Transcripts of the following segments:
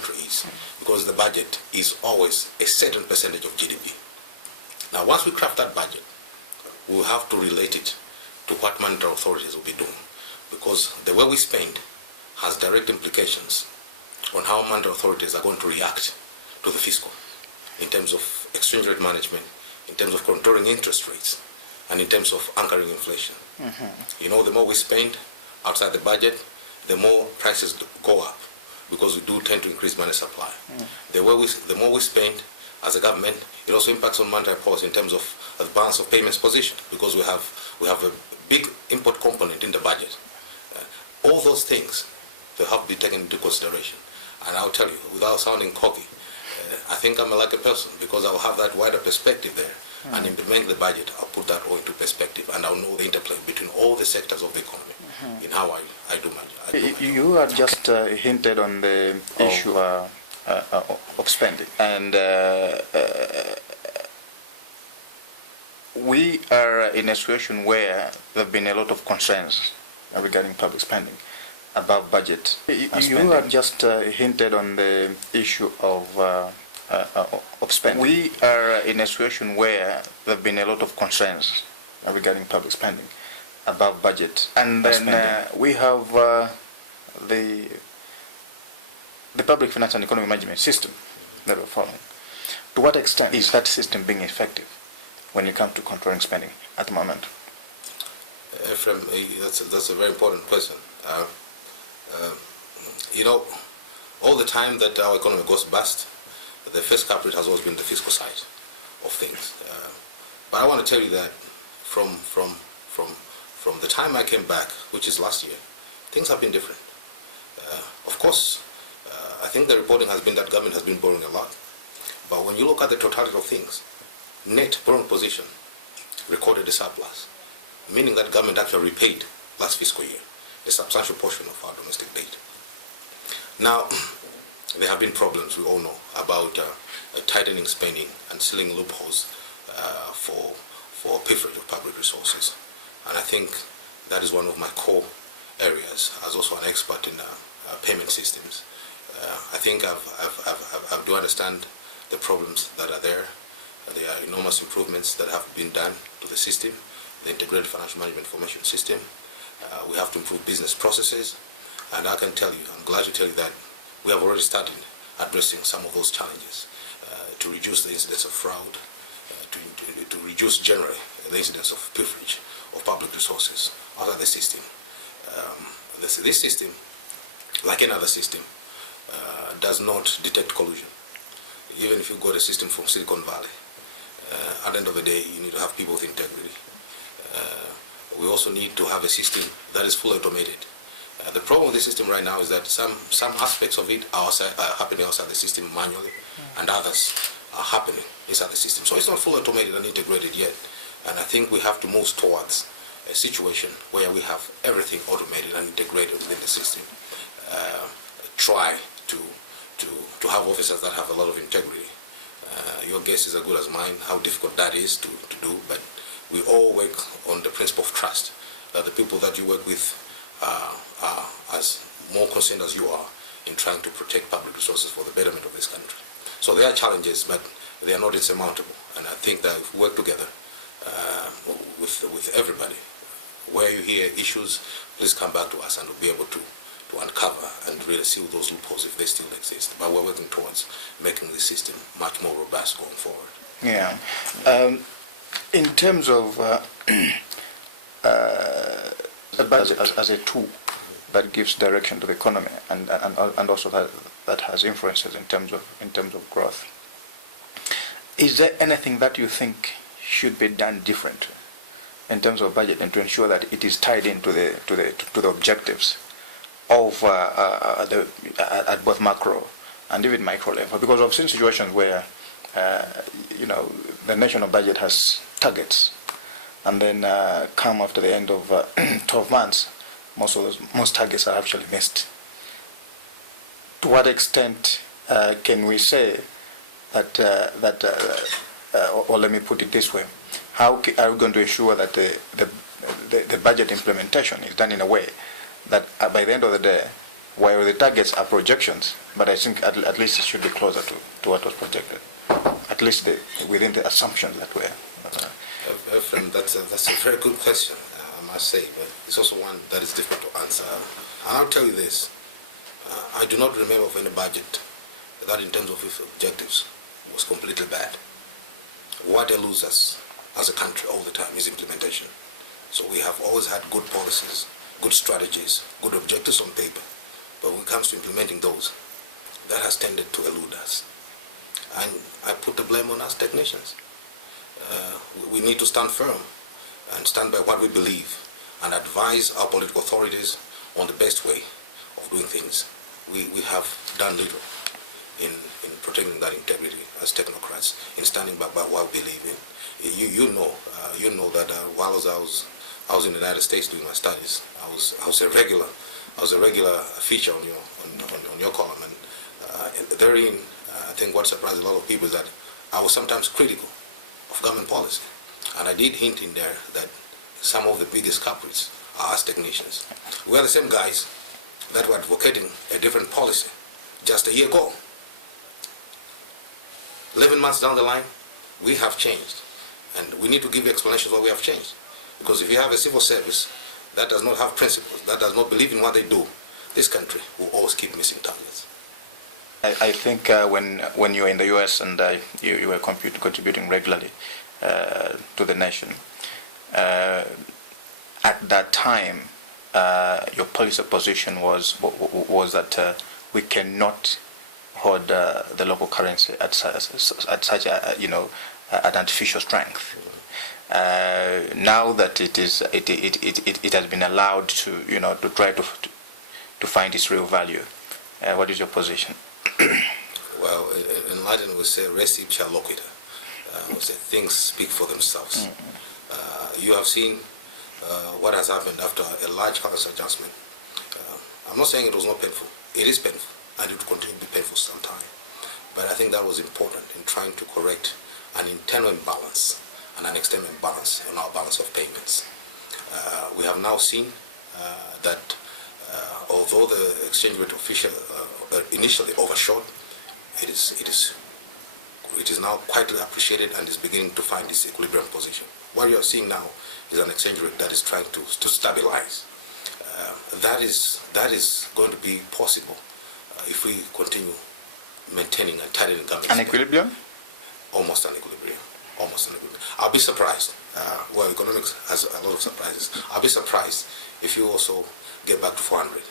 country is, because the budget is always a certain percentage of GDP. Now, once we craft that budget, we'll have to relate it to what monetary authorities will be doing, because the way we spend has direct implications on how monetary authorities are going to react to the fiscal, in terms of exchange rate management, in terms of controlling interest rates, and in terms of anchoring inflation. You know, the more we spend outside the budget, the more prices go up, because we do tend to increase money supply. The more we spend as a government, it also impacts on monetary policy in terms of the balance of payments position, because we have a big input component in the budget. All those things, they have to be taken into consideration. And I'll tell you, without sounding cocky, I think I'm a lucky person, because I'll have that wider perspective there. And in implementing the budget, I'll put that all into perspective, and I'll know the interplay between all the sectors of the economy in how I do my job. You had just hinted on the issue of spending, and we are in a situation where there have been a lot of concerns regarding public spending above budget. You had just hinted on the issue of spending. We are in a situation where there have been a lot of concerns regarding public spending above budget, and then we have the public finance and economic management system that we're following. To what extent is that system being effective when it comes to controlling spending at the moment? Ephraim, that's a very important question. You know, all the time that our economy goes bust, the first culprit has always been the fiscal side of things. But I want to tell you that from the time I came back, which is last year, things have been different. Of course, I think the reporting has been that government has been borrowing a lot. But when you look at the totality of things, net borrowing position recorded a surplus, meaning that government actually repaid last fiscal year a substantial portion of our domestic debt. Now, there have been problems, we all know, about tightening spending and sealing loopholes for pilferage of public resources. And I think that is one of my core areas as also an expert in payment systems. I think I do understand the problems that are there. There are enormous improvements that have been done to the system, the integrated financial management information system. We have to improve business processes, and I can tell you, I'm glad to tell you that we have already started addressing some of those challenges to reduce the incidence of fraud, to reduce generally the incidence of pilferage of public resources out of the system. This system, like any other system, does not detect collusion. Even if you got a system from Silicon Valley, at the end of the day, you need to have people with integrity. We also need to have a system that is fully automated. The problem with the system right now is that some aspects of it are happening outside the system manually, and others are happening inside the system. So it's not fully automated and integrated yet. And I think we have to move towards a situation where we have everything automated and integrated within the system. Try to have officers that have a lot of integrity. Your guess is as good as mine how difficult that is to do, but we all work on the principle of trust, that the people that you work with are as more concerned as you are in trying to protect public resources for the betterment of this country. So there are challenges, but they are not insurmountable. And I think that if we work together with everybody, where you hear issues, please come back to us and we'll be able to uncover and really seal those loopholes if they still exist. But we're working towards making the system much more robust going forward. Yeah. In terms of the budget as a tool that gives direction to the economy and also that has influences in terms of growth, is there anything that you think should be done different in terms of budget and to ensure that it is tied into the objectives of at both macro and even micro level? Because I've seen situations where the national budget has targets, and then come after the end of 12 months, most targets are actually missed. To what extent can we say that or let me put it this way, how are we going to ensure that the budget implementation is done in a way that by the end of the day while the targets are projections, but I think at least it should be closer to what was projected, at least within the assumptions that were. Ephraim, that's a very good question, I must say, but it's also one that is difficult to answer. And I'll tell you this, I do not remember of any budget that in terms of its objectives was completely bad. What eludes us as a country all the time is implementation. So we have always had good policies, good strategies, good objectives on paper, but when it comes to implementing those, that has tended to elude us. And I put the blame on us technicians. We need to stand firm and stand by what we believe and advise our political authorities on the best way of doing things. We have done little in protecting that integrity as technocrats, in standing by what we believe in. You know that while I was in the United States doing my studies, I was a regular feature on your column, and therein I think what surprised a lot of people is that I was sometimes critical of government policy, and I did hint in there that some of the biggest culprits are us technicians. We are the same guys that were advocating a different policy just a year ago. 11 months down the line, we have changed, and we need to give you explanations why we have changed. Because if you have a civil service that does not have principles, that does not believe in what they do, this country will always keep missing targets. I think when you were in the US and you were contributing regularly to the nation, at that time your policy position was that we cannot hold the local currency at such a an artificial strength. Now that it has been allowed to try to find its real value, what is your position? Well, in Latin we say res ipsa loquitur. We say things speak for themselves. You have seen what has happened after a large currency adjustment. I'm not saying it was not painful. It is painful, and it will continue to be painful sometime. But I think that was important in trying to correct an internal imbalance and an external imbalance in our balance of payments. We have now seen that although the exchange rate initially overshot, it is now quite appreciated and is beginning to find its equilibrium position. What you are seeing now is an exchange rate that is trying to stabilize. That is going to be possible if we continue maintaining and tightening government. An equilibrium? Almost an equilibrium. Almost an equilibrium. I'll be surprised. Well, economics has a lot of surprises. I'll be surprised if you also get back to 400.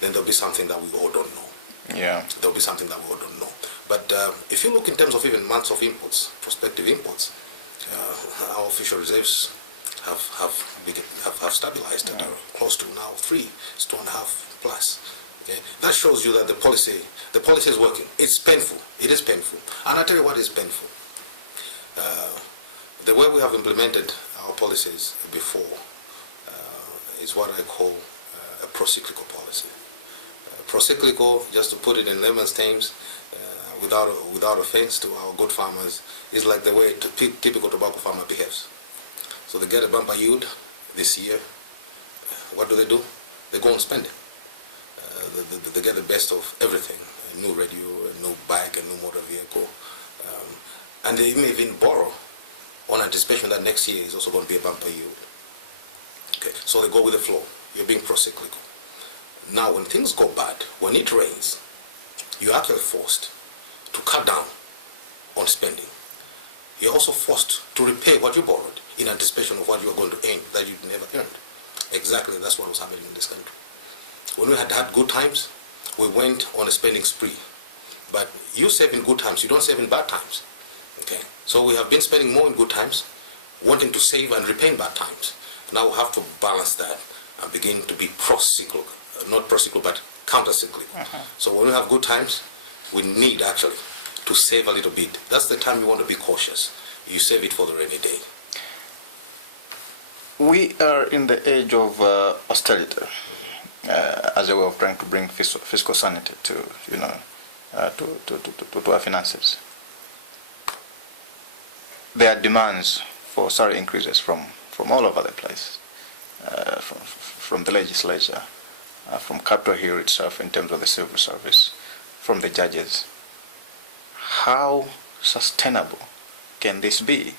Then there'll be something that we all don't know. Yeah. There'll be something that we all don't know. But if you look in terms of even months of imports, prospective imports, our official reserves have stabilized at close to now 3, it's 2.5 plus. Okay? That shows you that the policy is working. It's painful. It is painful. And I'll tell you what is painful. The way we have implemented our policies before is what I call a pro-cyclical policy. Pro-cyclical, just to put it in layman's terms, without offense to our good farmers, is like the way a typical tobacco farmer behaves. So they get a bumper yield this year. What do? They go and spend it. They get the best of everything: a new radio, a new bike, a new motor vehicle, and they may even borrow on anticipation that next year is also going to be a bumper yield. Okay, so they go with the flow. You're being pro-cyclical. Now, when things go bad, when it rains, you're actually forced to cut down on spending. You're also forced to repay what you borrowed in anticipation of what you are going to earn that you never earned. Exactly, that's what was happening in this country. When we had good times, we went on a spending spree. But you save in good times, you don't save in bad times. Okay, so we have been spending more in good times, wanting to save and repay in bad times. Now we have to balance that and begin to be pro-cyclical. Not pro-cyclical, but counter-cyclical. So when we have good times, we need actually to save a little bit. That's the time you want to be cautious. You save it for the rainy day. We are in the age of austerity as a way of trying to bring fiscal sanity to our finances. There are demands for salary increases from all over the place, from the legislature, from Capitol Hill itself in terms of the civil service, from the judges. How sustainable can this be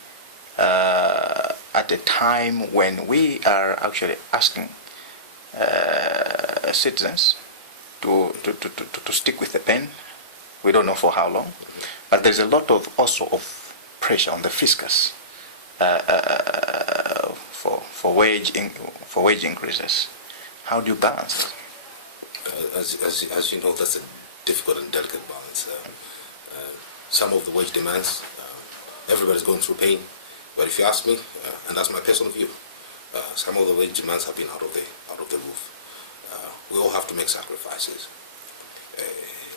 at a time when we are actually asking citizens to stick with the pen? We don't know for how long, but there's a lot of also of pressure on the fiscus for wage increases. How do you balance? As you know, that's a difficult and delicate balance. Some of the wage demands, everybody's going through pain. But if you ask me, and that's my personal view, some of the wage demands have been out of the roof. We all have to make sacrifices.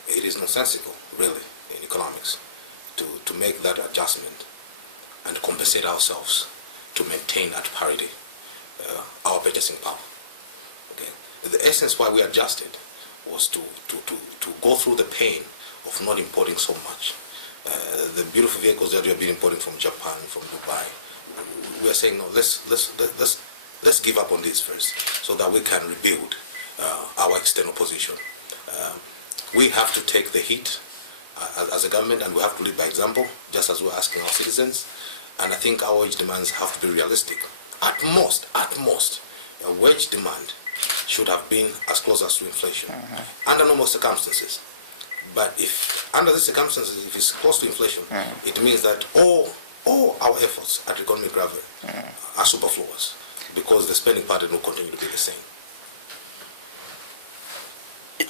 It is nonsensical, really, in economics, to make that adjustment and compensate ourselves to maintain at parity our purchasing power. Okay? The essence why we adjusted was to go through the pain of not importing so much. The beautiful vehicles that we have been importing from Japan, from Dubai, we are saying, no, let's give up on this first so that we can rebuild our external position. We have to take the heat as a government, and we have to lead by example, just as we're asking our citizens. And I think our wage demands have to be realistic. At most, a wage demand should have been as close as to inflation under normal circumstances. But if under these circumstances, if it's close to inflation, it means that all our efforts at economic recovery are superfluous, because the spending pattern will continue to be the same.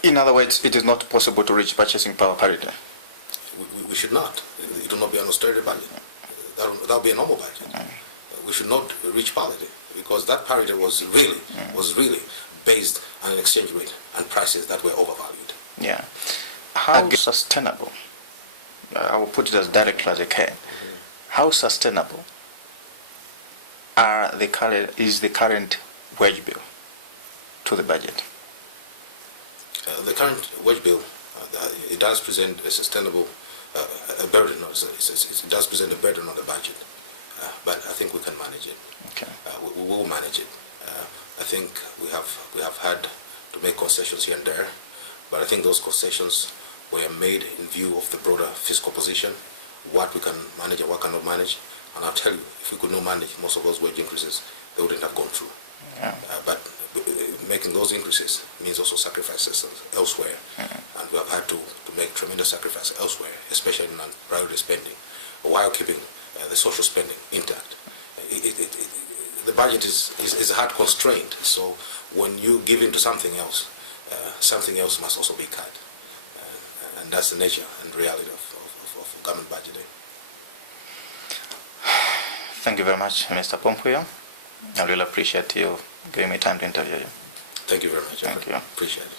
In other words, it is not possible to reach purchasing power parity. We should not. It will not be an austerity budget. That will be a normal budget. We should not reach parity, because that parity was really based on an exchange rate and prices that were overvalued. Yeah. How sustainable? I will put it as directly as I can. How sustainable is the current wage bill to the budget? The current wage bill, it does present a sustainable a burden. It does present a burden on the budget, but I think we can manage it. Okay. We will manage it. I think we have had to make concessions here and there, but I think those concessions were made in view of the broader fiscal position, what we can manage and what cannot manage. And I'll tell you, if we could not manage most of those wage increases, they wouldn't have gone through. Yeah. But making those increases means also sacrifices elsewhere, and we have had to make tremendous sacrifices elsewhere, especially in priority spending, while keeping the social spending intact. The budget is a hard constraint, so when you give in to something else must also be cut, and that's the nature and reality of government budgeting. Thank you very much, Mr. Mphwiyo. I really appreciate you giving me time to interview you. Thank you very much. Thank you. Appreciate it.